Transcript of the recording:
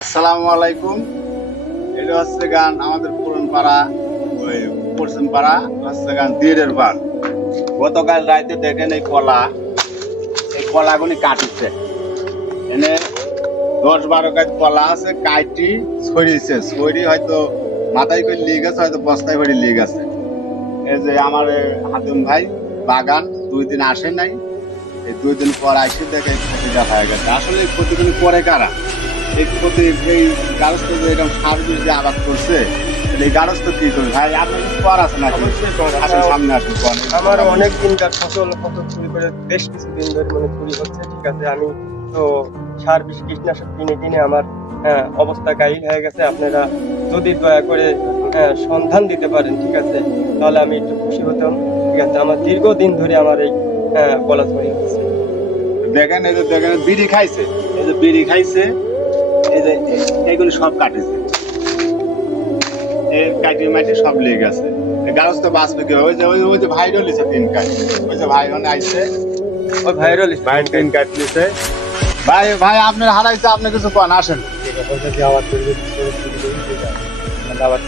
আসসালামু আলাইকুম। এটা হচ্ছে গান আমাদের পুরন পাড়া, ওই পশ্চিম পাড়া হচ্ছে গান দিয়ের বান। গতকাল রাইতে দেখেন এই কলাগুলি কাটিছে, এনে 10-12 গাছ কলা আছে, কাটি ছড়িয়েছে, ছড়ি হয়তো মাথায় করে লিগ আছে, হয়তো বস্তায় করে লিগ আছে। এই যে আমার হাতুম ভাই বাগান 2 দিন আসে নাই, এই 2 দিন পর আসে দেখে ক্ষতিটা হয়ে গেছে। আসলে এই ক্ষতিগুলি করে কারা? এই ক্ষতি এই গারস্থ যে এরকম সার বীজ যে আবাদ করছে, এই গারস্থ কি করবে ভাই? আপনার কিছু কর আছে নাকি? আসেন সামনে আসুন। আমার অনেক দিনকার ফসল চুরি করে বেশ কিছুদিন ধরে চুরি হচ্ছে। ঠিক আছে, আমি তো সার বিষ কীটনাশক কিনে কিনে আমার অবস্থা গাইল হয়ে গেছে। আপনারা যদি দয়া করে সন্ধান দিতে পারেন, ঠিক আছে, তাহলে আমি একটু খুশি হতাম। ঠিক আছে, আমার দীর্ঘদিন ধরে আমার এই কলা চুরি হচ্ছে। দেখেন এই যে দেখেন বিড়ি খাইছে, এই যে বিড়ি খাইছে, এই যে এইগুলো সব কাটেছে, এই কাটি মাটি সব লেগে গেছে। গারস্থ বাঁচবে কি? ওই যে ভাইরও লিছে 3 কাঠ, ওই যে ভাই মানে আইছে, ওই ভাইরাল ভাই 3 কাঠ লিছে। ভাই ভাই আপনার হারাইছে, আপনি কিছু কোন আসেন। আবার